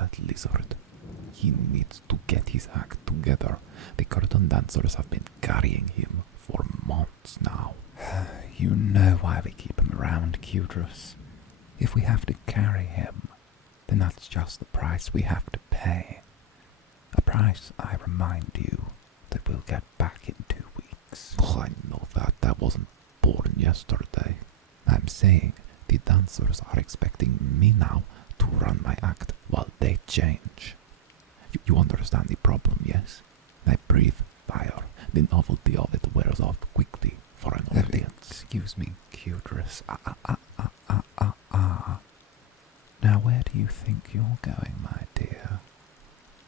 that lizard. He needs to get his act together. The curtain dancers have been carrying him for months now. You know why we keep him around, Cudrus. If we have to carry him, then that's just the price we have to pay. A price, I remind you, that we'll get back in 2 weeks. Oh, I know that. That wasn't born yesterday. I'm saying the dancers are expecting me now to run my act while they change. You understand the problem, yes? I breathe fire. The novelty of it wears off quickly for an audience. Excuse me, Cudrus. Now where do you think you're going, my dear?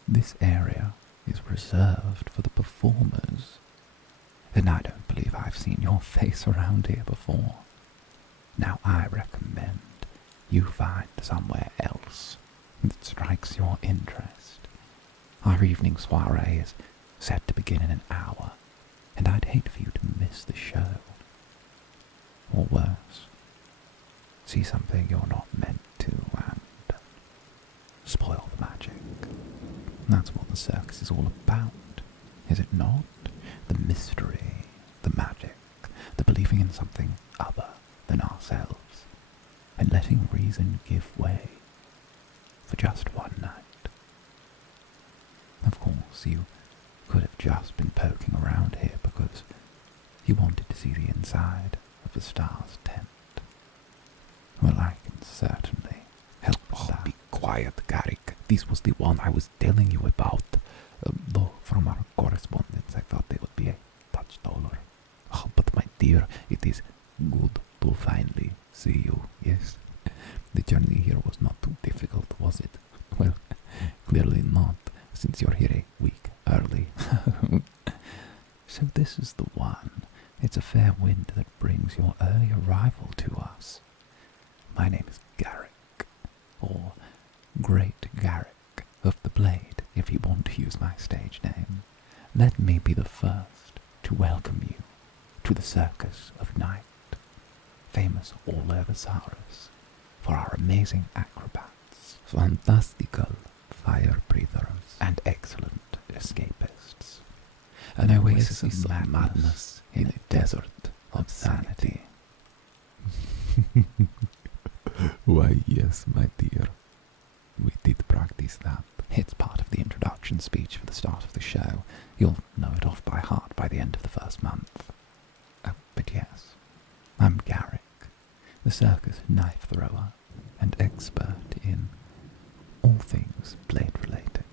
This area is reserved for the performers. And I don't believe I've seen your face around here before. Now I recommend you find somewhere else that strikes your interest. Our evening soiree is set to begin in an hour, and I'd hate for you to miss the show. Or worse, see something you're not meant to and spoil the magic. That's what the circus is all about, is it not? The mystery, the magic, the believing in something other than ourselves, and letting reason give way for just one night. Of course, you could have just been poking around here because you wanted to see the inside of the star's tent. Well, I can certainly help with that. Be quiet, Garrick. This was the one I was telling you about. Though from our correspondence I thought they would be a touch taller. Oh, but my dear, it is good to finally see you, yes? The journey here was not too difficult, was it? Well, clearly not, since you're here a week early. So this is the one. It's a fair wind that brings your early arrival to us. My name is Garrick, or Great Garrick of the Blade, if you want to use my stage name. Let me be the first to welcome you to the Circus of Night, famous all over Saurus for our amazing acrobats, fantastical fire breathers, and excellent escapists. An oasis of madness in a desert of sanity. Why, yes, my dear. We did practice that. It's part of the introduction speech for the start of the show. You'll know it off by heart by the end of the first month. But yes, I'm Garrick, the circus knife thrower and expert in all things blade-related.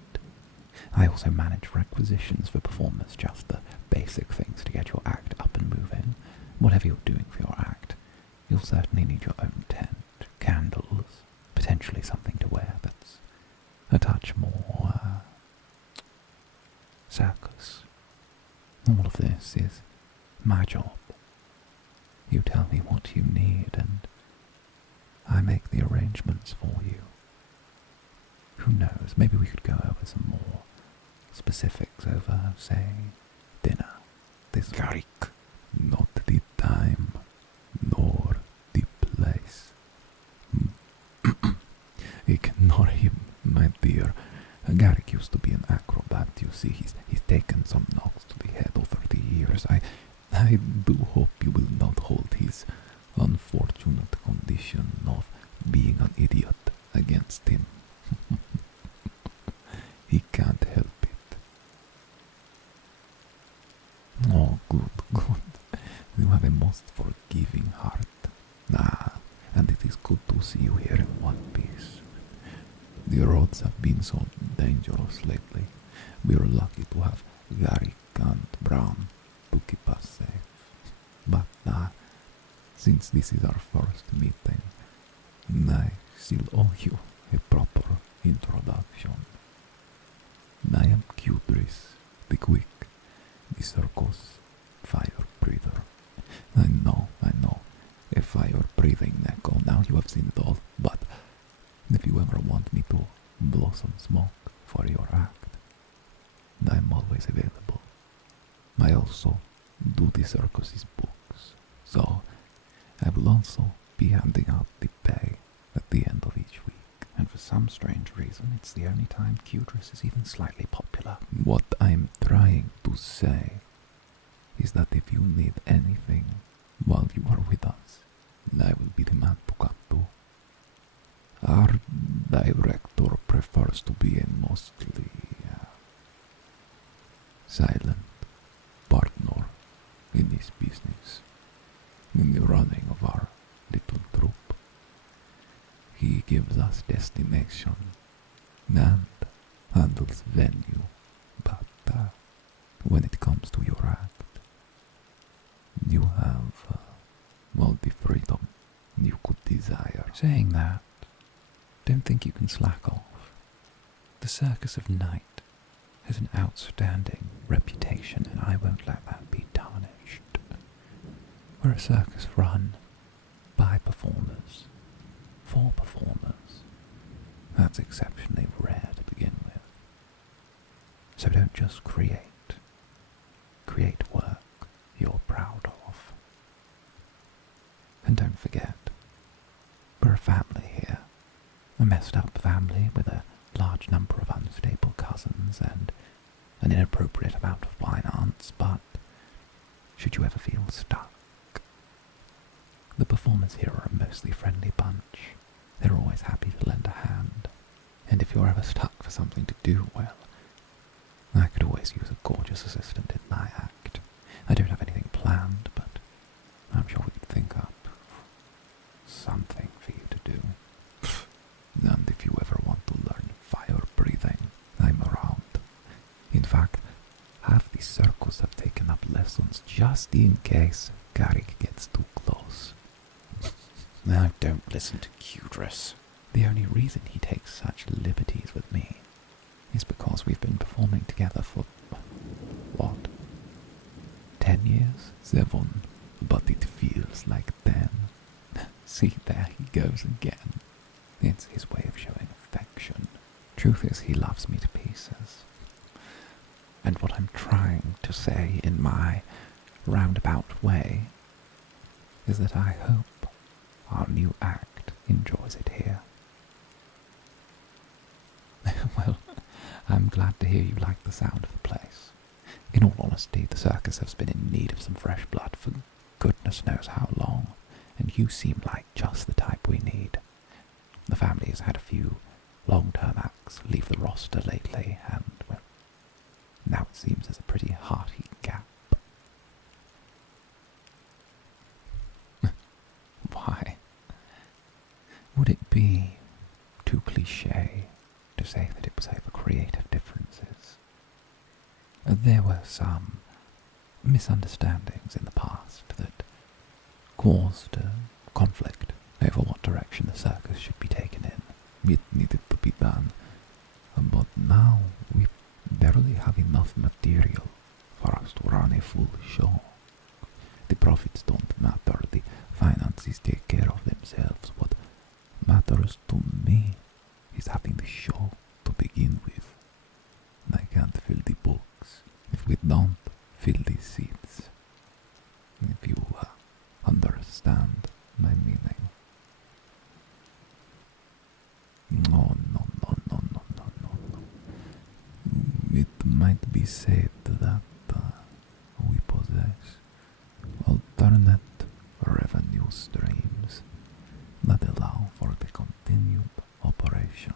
I also manage requisitions for performers, just the basic things to get your act up and moving. Whatever you're doing for your act, you'll certainly need your own tent, candles, potentially something to wear that's a touch more circus. All of this is my job. You tell me what you need and I make the arrangements for you. Who knows, maybe we could go over some more specifics over, say, dinner. This Garrick, not the time, nor the place. Ignore him, my dear. Garrick used to be an acrobat, you see. He's taken some knocks to the head over the years. I do hope you will not hold his unfortunate condition of being an idiot against him. He can't help it. Oh, good. You have a most forgiving heart. And it is good to see you here in one piece. The roads have been so dangerous lately. We are lucky to have Garrick and Brown to keep us safe. But since this is our first meeting, I still owe you a proper introduction. I am Cudris, the Quick, the Circus fire breather. I know, a fire-breathing Neko. Now you have seen it all, but if you ever want me to blow some smoke for your act, I'm always available. I also do the circus's books, so I will also be handing out the pay at the end of each week. And for some strange reason, it's the only time Qdris is even slightly popular. What I'm trying to say is that if you need anything while you are with us, I will be the man to come to. Our director prefers to be a mostly silent partner in this business, in the running of our little troupe. He gives us destination and handles venue, but when it comes to your act, you have all the freedom you could desire. Saying that, don't think you can slack off. The Circus of Night has an outstanding reputation, and I won't let that be tarnished. We're a circus run by performers, for performers. That's exceptionally rare to begin with. So don't just create work you're proud of. And don't forget, we're a family here. A messed up family with a large number of unstable cousins and an inappropriate amount of wine aunts, but should you ever feel stuck, the performers here are a mostly friendly bunch. They're always happy to lend a hand, and if you're ever stuck for something to do, well, I could always use a gorgeous assistant in my act. I don't have anything planned, but I'm sure we could think up something for you to do. And if you ever want to learn fire breathing, I'm around. In fact, half the circus have taken up lessons just in case Garrick gets too close. Now don't listen to Qdris. The only reason he takes such liberties with me is because we've been performing together for, what, 10 years? 7, but it feels like 10. See, there he goes again. It's his way of showing affection. Truth is, he loves me to pieces. And what I'm trying to say in my roundabout way is that I hope our new act enjoys it here. Well, I'm glad to hear you like the sound of the place. In all honesty, the circus has been in need of some fresh blood for goodness knows how long, and you seem like just the type we need. The family has had a few long-term acts leave the roster lately, and, well, now it seems there's a pretty hearty gap. Why? Would it be too cliché to say that it was over creative differences? There were some misunderstandings in the past that caused conflict over what direction the circus should be taken in. It needed to be done, but now we barely have enough material for us to run a full show. The profits don't matter, the finances take care of themselves. What matters to me is having the show to begin with. I can't fill the books if we don't fill the seats. If you understand my meaning. No. It might be said that we possess alternate revenue streams that allow for the continued operation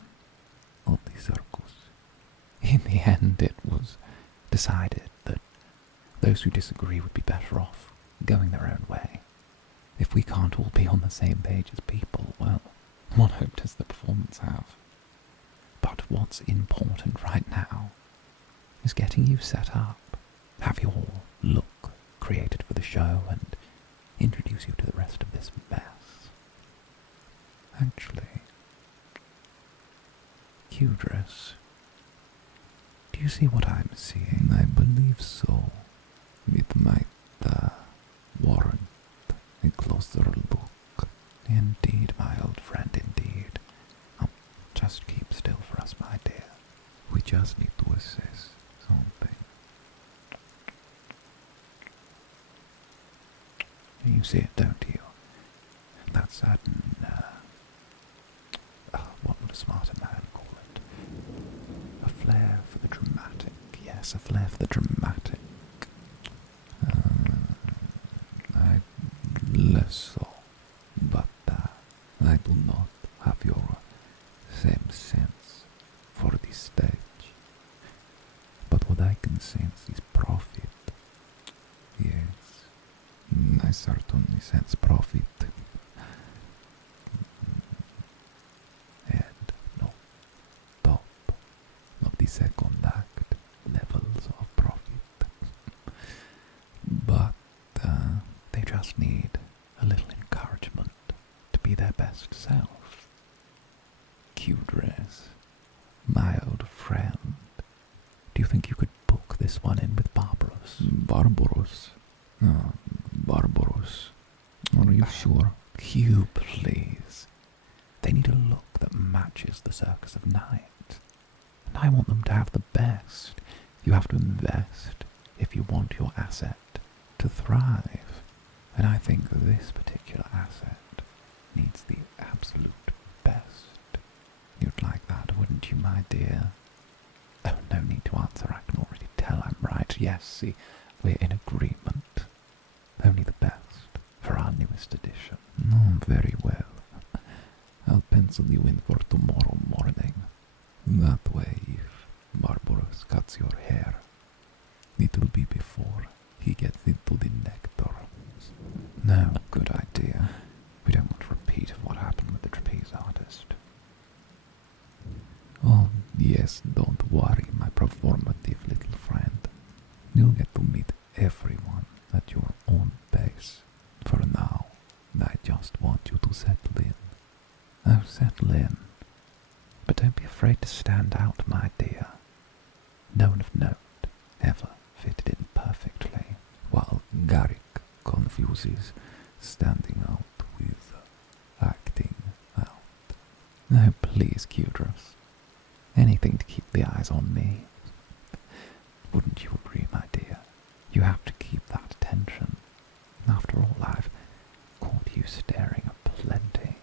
of the circus. In the end, it was decided that those who disagree would be better off going their own way. If we can't all be on the same page as people, well, what hope does the performance have? But what's important right now is getting you set up, have your look created for the show, and introduce you to the rest of this mess. Actually, Qdris, do you see what I'm seeing? I believe so. It might warrant a closer look. Indeed, my old friend, indeed. Oh, just keep still for us, my dear. We just need to assess something. You see it, don't you? That certain, what would a smarter man call it. A flair for the dramatic. Yes, a flair for the dramatic. Less so, but I do not have your same sense for the stage. But what I can sense is profit. Yes, I certainly sense profit. And no, top of the second act levels of profit. But they just need a little encouragement to be their best self. Q-Dress, my old friend, do you think you could book this one in with Barbaros? Barbaros? Barbaros. Are you sure? Q, please. They need a look that matches the Circus of Night. And I want them to have the best. You have to invest if you want your asset to thrive. And I think this particular asset needs the absolute best. You'd like that, wouldn't you, my dear? Oh, no need to answer, I can already tell I'm right. Yes, see, we're in agreement. Only the best for our newest edition. Very well. I'll pencil you in for tomorrow morning. That way, if Barbaros cuts your hair, it will be before he gets into the nectar. No, good idea. We don't want a repeat of what happened with the trapeze artist. Oh, yes, don't worry, my performative little friend. You'll get to meet everyone at your own pace. For now, I just want you to settle in. Oh, settle in. But don't be afraid to stand out, my dear. No one of note ever fitted in perfectly, while Garrick confuses standing out with acting out. Oh, please, Q-Dress. Anything to keep the eyes on me. Wouldn't you agree, my dear? You have to keep that attention. After all, I've caught you staring aplenty.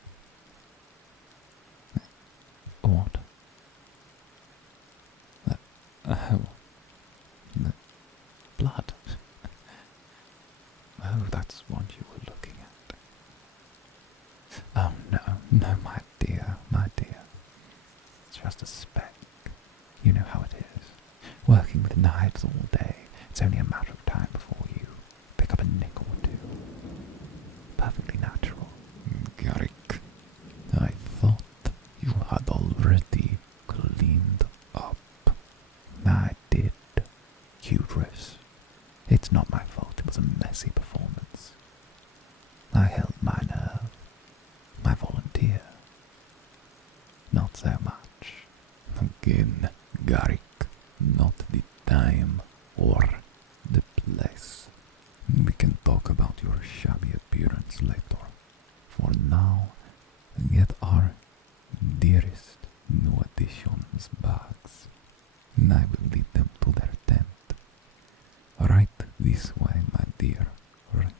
What? Oh. Blood. Oh, that's what you were looking at. Oh, no, my dear. It's just a speck. You know how it is. Working with knives all day, it's only a matter of time before you pick up a nick or two. Perfectly natural. Garrick, I thought you had already cleaned up. I did. Hubris. It's not my fault, it was a messy performance. I held my nerve. I volunteer. Not so much. Again, Garrick, not the time or the place. We can talk about your shabby appearance later. For now, get our dearest new additions bags. I will lead them to their tent. Right this way, my dear. Right